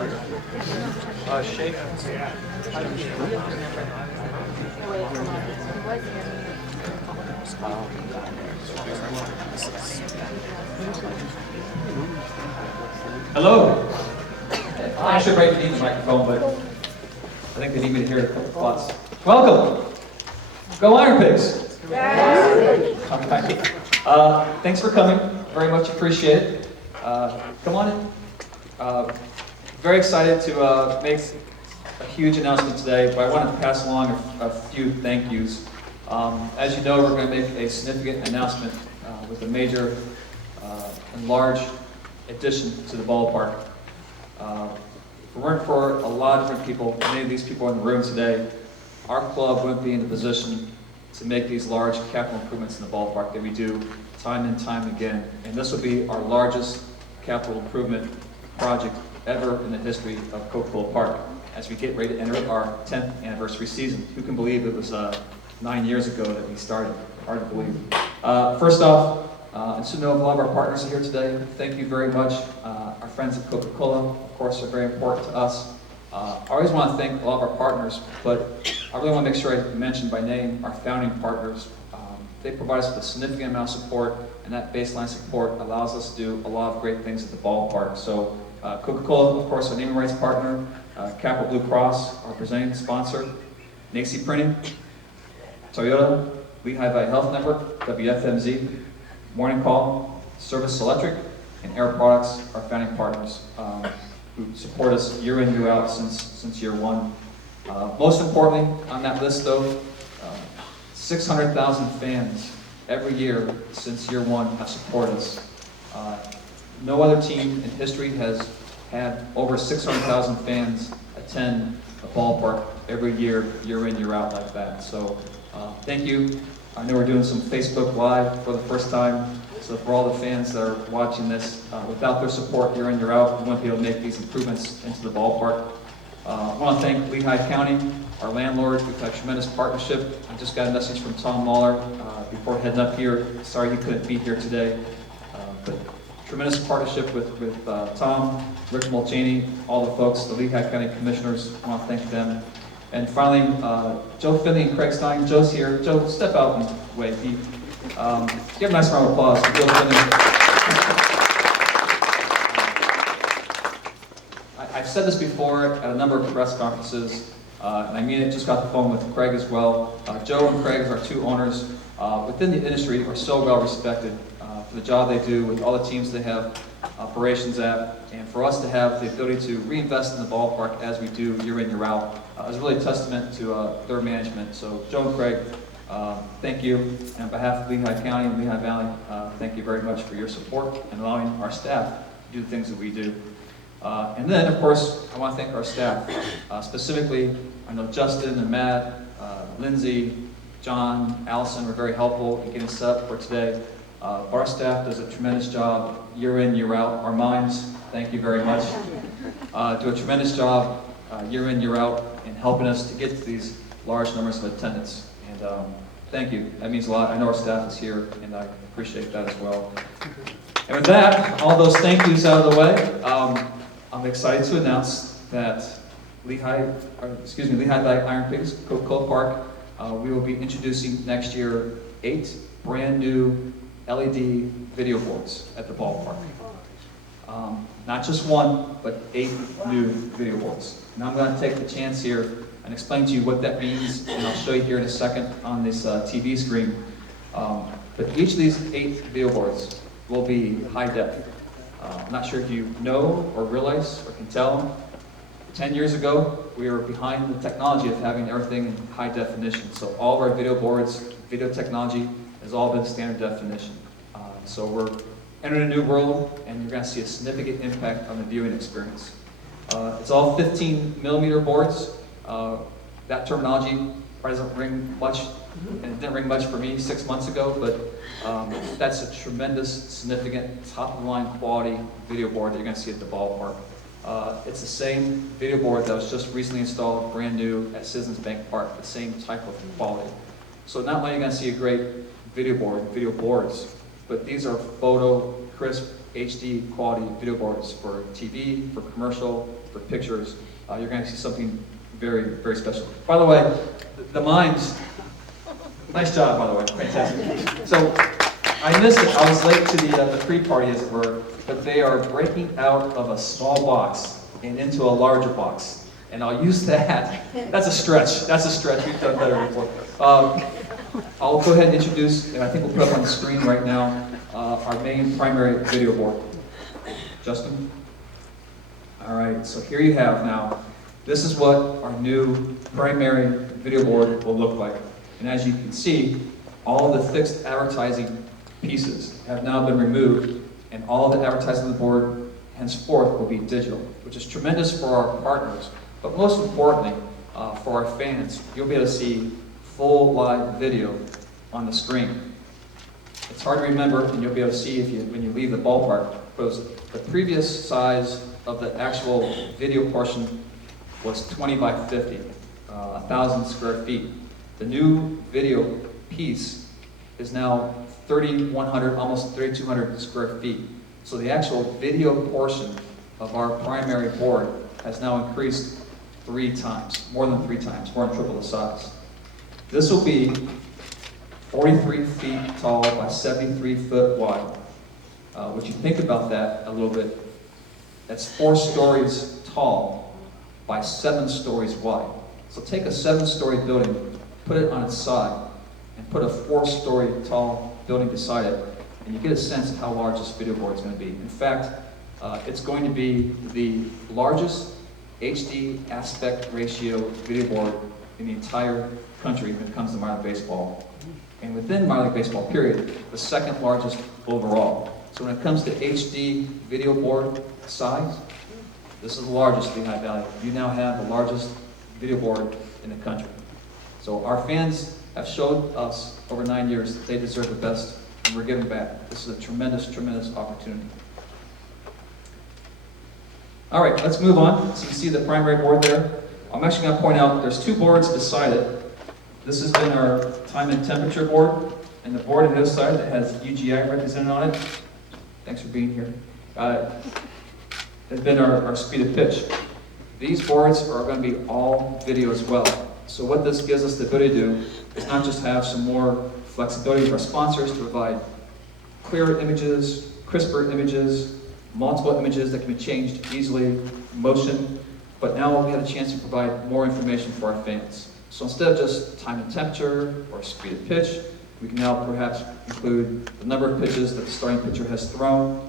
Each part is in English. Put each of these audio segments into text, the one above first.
Shake. Hello. I should write need the microphone, but I think they need me to hear a couple thoughts. Welcome. Go Iron Pigs. Okay. Thanks for coming. Very much appreciate it. Come on in. Very excited to make a huge announcement today, but I wanted to pass along a few thank yous. As you know, we're going to make a significant announcement with a major and large addition to the ballpark. If it weren't for a lot of different people, many of these people in the room today, our club wouldn't be in the position to make these large capital improvements in the ballpark that we do time and time again. And this will be our largest capital improvement project ever in the history of Coca-Cola Park as we get ready to enter our 10th anniversary season. Who can believe it was 9 years ago that we started? Hard to believe. First off, I should know a lot of our partners are here today. Thank you very much. Our friends at Coca-Cola, of course, are very important to us. I always want to thank a lot of our partners, but I really want to make sure I mention by name our founding partners. They provide us with a significant amount of support, and that baseline support allows us to do a lot of great things at the ballpark. So Coca-Cola, of course, our naming rights partner, Capital Blue Cross, our presenting sponsor, Nacy Printing, Toyota, Lehigh Valley Health Network, WFMZ, Morning Call, Service Electric, and Air Products, our founding partners who support us year in, year out since year one. Most importantly on that list though, 600,000 fans every year since year one have supported us. No other team in history has had over 600,000 fans attend the ballpark every year, year in, year out like that. So thank you. I know we're doing some Facebook Live for the first time, so for all the fans that are watching this, without their support year in, year out, we wouldn't be able to make these improvements into the ballpark. I want to thank Lehigh County, our landlord. We've had a tremendous partnership. I just got a message from Tom Mahler before heading up here. Sorry he couldn't be here today, but tremendous partnership with Tom, Rick Mulchaney, all the folks, the Lehigh County Commissioners. I want to thank them. And finally, Joe Finley and Craig Stein. Joe's here. Joe, step out and wave. Give a nice round of applause for Joe Finley. I've said this before at a number of press conferences, and I mean it, just got the phone with Craig as well. Joe and Craig, our two owners, within the industry are so well respected for the job they do with all the teams they have operations at, and for us to have the ability to reinvest in the ballpark as we do year in, year out is really a testament to their management. So Joe and Craig, thank you. And on behalf of Lehigh County and Lehigh Valley, thank you very much for your support and allowing our staff to do the things that we do. And then, of course, I want to thank our staff. Specifically, I know Justin and Matt, Lindsay, John, Allison were very helpful in getting set up for today. Our staff does a tremendous job year in, year out. Our minds, thank you very much, do a tremendous job year in, year out in helping us to get to these large numbers of attendance. And thank you. That means a lot. I know our staff is here, and I appreciate that as well. And with that, all those thank yous out of the way, I'm excited to announce that Lehigh Valley Iron Pigs, Coca-Cola Park, we will be introducing next year 8 brand new LED video boards at the ballpark. Not just one, but 8 new video boards. Now I'm going to take the chance here and explain to you what that means, and I'll show you here in a second on this TV screen. But each of these 8 video boards will be high def. I'm not sure if you know or realize or can tell. 10 years ago, we were behind the technology of having everything in high definition. So all of our video boards, video technology has all been standard definition. So we're entering a new world, and you're going to see a significant impact on the viewing experience. It's all 15 millimeter boards. That terminology probably doesn't ring much, and it didn't ring much for me 6 months ago, but that's a tremendous, significant, top-of-the-line quality video board that you're going to see at the ballpark. It's the same video board that was just recently installed, brand new, at Citizens Bank Park, the same type of quality. So not only are you going to see a great video board, video boards, but these are photo, crisp, HD quality video boards for TV, for commercial, for pictures. You're going to see something very, very special. By the way, the mimes, nice job, by the way, fantastic. So I missed it. I was late to the pre-party, as it were, but they are breaking out of a small box and into a larger box. And I'll use that. That's a stretch. That's a stretch. We've done better before. I'll go ahead and introduce, and I think we'll put up on the screen right now, our main primary video board. Justin? All right, so here you have now, this is what our new primary video board will look like. And as you can see, all the fixed advertising pieces have now been removed, and all the advertising on the board henceforth will be digital, which is tremendous for our partners. But most importantly, for our fans, you'll be able to see full live video on the screen. It's hard to remember, and you'll be able to see when you leave the ballpark, because the previous size of the actual video portion was 20 by 50, 1,000 square feet. The new video piece is now 3,100, almost 3,200 square feet. So the actual video portion of our primary board has now increased 3 times, more than 3 times, more than triple the size. This will be 43 feet tall by 73 foot wide. If you think about that a little bit, that's 4 stories tall by 7 stories wide. So take a 7-story building, put it on its side, and put a 4-story tall building beside it, and you get a sense of how large this video board is going to be. In fact, it's going to be the largest HD aspect ratio video board in the entire country when it comes to minor league baseball. And within minor league baseball, period, the 2nd largest overall. So when it comes to HD video board size, this is the largest in Lehigh Valley. You now have the largest video board in the country. So our fans have showed us over 9 years that they deserve the best, and we're giving back. This is a tremendous, tremendous opportunity. All right, let's move on. So you see the primary board there. I'm actually going to point out there's 2 boards beside it. This has been our time and temperature board, and the board on this side that has UGI represented on it. Thanks for being here. Has been our speed of pitch. These boards are going to be all video as well. So what this gives us the ability to do is not just have some more flexibility for our sponsors to provide clearer images, crisper images, multiple images that can be changed easily, motion, but now we have a chance to provide more information for our fans. So instead of just time and temperature or speed of pitch, we can now perhaps include the number of pitches that the starting pitcher has thrown.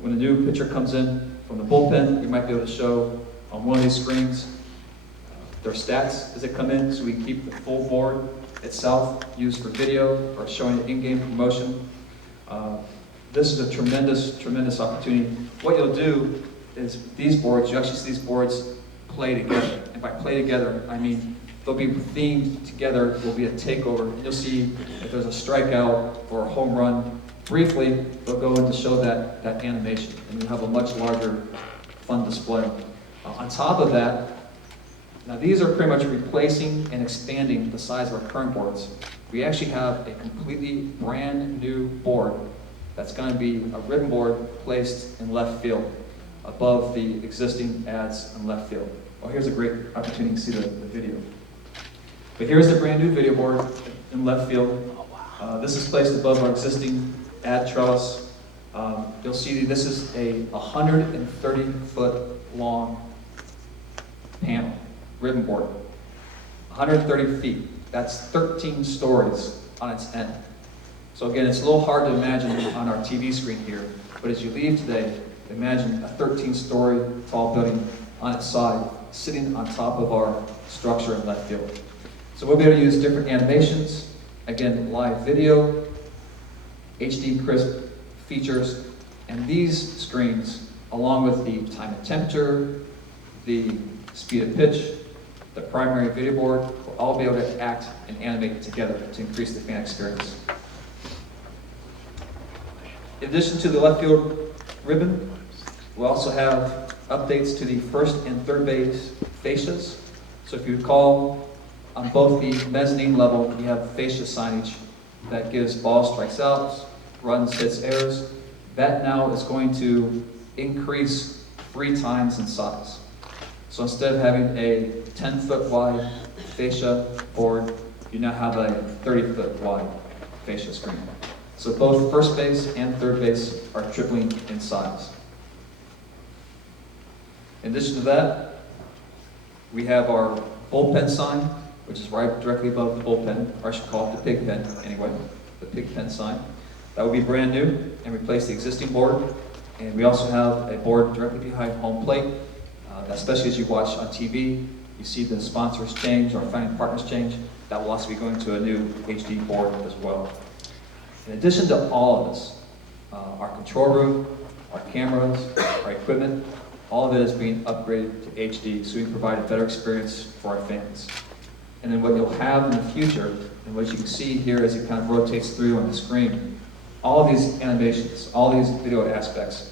When a new pitcher comes in from the bullpen, we might be able to show on one of these screens their stats as they come in, so we can keep the full board itself used for video or showing in-game promotion. This is a tremendous, tremendous opportunity. What you'll do is these boards, you actually see these boards play together. And by play together, I mean they'll be themed together, will be a takeover. You'll see if there's a strikeout or a home run, briefly, they'll go in to show that animation, and you'll have a much larger, fun display. On top of that, now these are pretty much replacing and expanding the size of our current boards. We actually have a completely brand new board that's going to be a ribbon board placed in left field, above the existing ads in left field. Well, here's a great opportunity to see the video. But here's the brand new video board in left field. This is placed above our existing ad trellis. You'll see this is a 130-foot long panel, ribbon board. 130 feet. That's 13 stories on its end. So again, it's a little hard to imagine on our TV screen here, but as you leave today, imagine a 13-story tall building on its side, sitting on top of our structure in left field. So we'll be able to use different animations, again, live video, HD crisp features, and these screens, along with the time and temperature, the speed of pitch, the primary video board, will all be able to act and animate together to increase the fan experience. In addition to the left field ribbon, we'll also have updates to the first and third base fascias. So if you recall, on both the mezzanine level, you have fascia signage that gives ball strikes out, runs, hits, errors. that now is going to increase 3 times in size. So instead of having a 10-foot wide fascia board, you now have a 30-foot wide fascia screen. So both first base and third base are tripling in size. In addition to that, we have our bullpen sign, which is right directly above the bullpen, or I should call it the pig pen anyway, the pig pen sign. That will be brand new and replace the existing board. And we also have a board directly behind home plate, especially as you watch on TV, you see the sponsors change, our founding partners change. That will also be going to a new HD board as well. In addition to all of this, our control room, our cameras, our equipment, all of it is being upgraded to HD, so we can provide a better experience for our fans. And then what you'll have in the future, and what you can see here as it kind of rotates through on the screen, all of these animations, all these video aspects,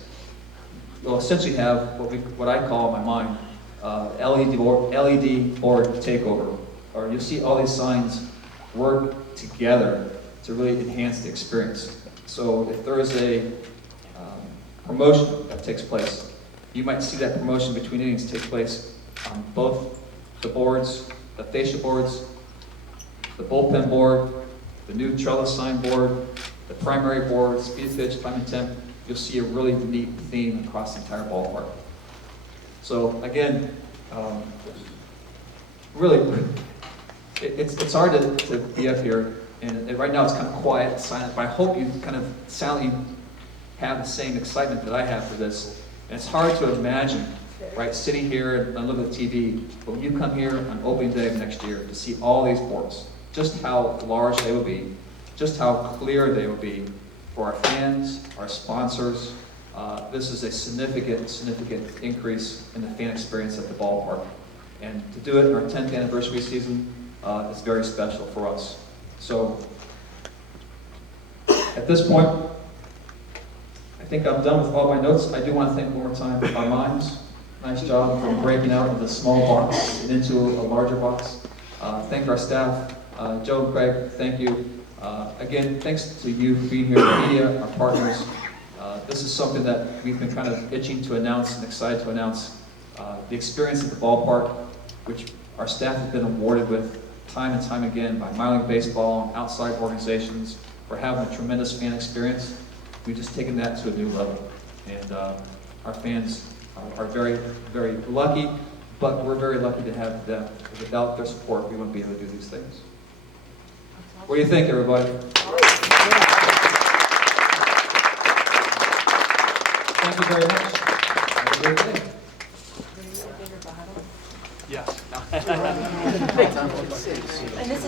you'll essentially have what I call in my mind LED board takeover, or you'll see all these signs work together to really enhance the experience. So if there is a promotion that takes place, you might see that promotion between innings take place on both the boards, the fascia boards, the bullpen board, the new trellis sign board, the primary board, speed pitch, time and temp. You'll see a really neat theme across the entire ballpark. So again, really, it's hard to be up here, and right now it's kind of quiet, silent, but I hope you kind of silently have the same excitement that I have for this. And it's hard to imagine, right, sitting here and looking at TV, but when you come here on opening day of next year to see all these boards, just how large they will be, just how clear they will be for our fans, our sponsors. This is a significant increase in the fan experience at the ballpark. And to do it in our 10th anniversary season is very special for us. So at this point, I think I'm done with all my notes. I do want to thank one more time our minds. Nice job for breaking out of the small box and into a larger box. Thank our staff. Joe and Craig, thank you. Again, thanks to you for being here, the media, our partners. This is something that we've been kind of itching to announce and excited to announce. The experience at the ballpark, which our staff has been awarded with time and time again by minor league baseball and outside organizations for having a tremendous fan experience. We've just taken that to a new level. And our fans are very, very lucky, but we're very lucky to have them. Without their support, we wouldn't be able to do these things. What do you think, everybody? Thank you very much. Have a great day. Yes. And this is